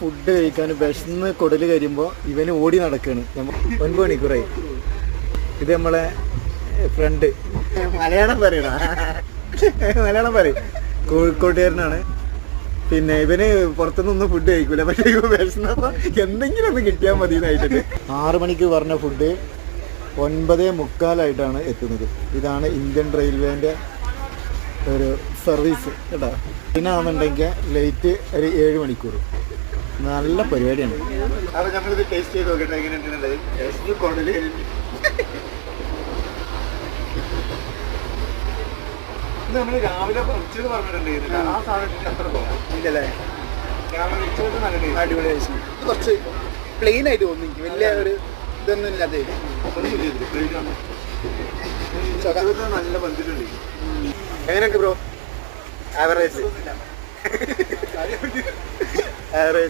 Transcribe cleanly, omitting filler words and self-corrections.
Food കഴിക്കാൻ വിശന്ന് കൊടല് കഴിയുമ്പോൾ ഇവന് ഓടി നടക്കുകയാണ്. 9 മണിക്കൂറായി. ഇത് നമ്മളെ ഫ്രണ്ട് മലയാളം പറയണ മലയാളം പറയും, കോഴിക്കോട്ടുകാരനാണ്. പിന്നെ ഇവന് പുറത്തുനിന്നൊന്നും ഫുഡ് കഴിക്കൂല, പക്ഷേ വിശന്നപ്പോൾ എന്തെങ്കിലും ഒന്ന് കിട്ടിയാൽ മതി എന്നായിട്ടുണ്ട്. 6 മണിക്ക് പറഞ്ഞ ഫുഡ് 9:45 എത്തുന്നത്. ഇതാണ് ഇന്ത്യൻ റെയിൽവേൻ്റെ ഒരു സർവീസ് കേട്ടോ. പിന്നെ ആണെന്നുണ്ടെങ്കിൽ ലേറ്റ് ഒരു 7 മണിക്കൂർ. നല്ല പരിപാടിയാണ്. അപ്പോൾ നമ്മളിത് ടേസ്റ്റ് ചെയ്ത് നോക്കട്ടെ എങ്ങനെയുണ്ടെന്നുള്ളത്. ടേസ്റ്റ് കൊടല് നമ്മൾ രാവിലെ ഉച്ചത് പറഞ്ഞിട്ടുണ്ടായിരുന്നില്ല, ആ സാധനത്തിന് അത്ര പോകാം ഇല്ലല്ലേ. രാവിലെ ഉച്ചത് നല്ല അടിപൊളി ടേസ്റ്റ്. ഇത് കുറച്ച് പ്ലെയിൻ ആയിട്ട് തോന്നി എനിക്ക്, വലിയ ഒരു ഇതൊന്നും ഇല്ലാതെ നല്ല ബന്ധിട്ടുണ്ട്. എങ്ങനെയുണ്ട് ബ്രോ? Average average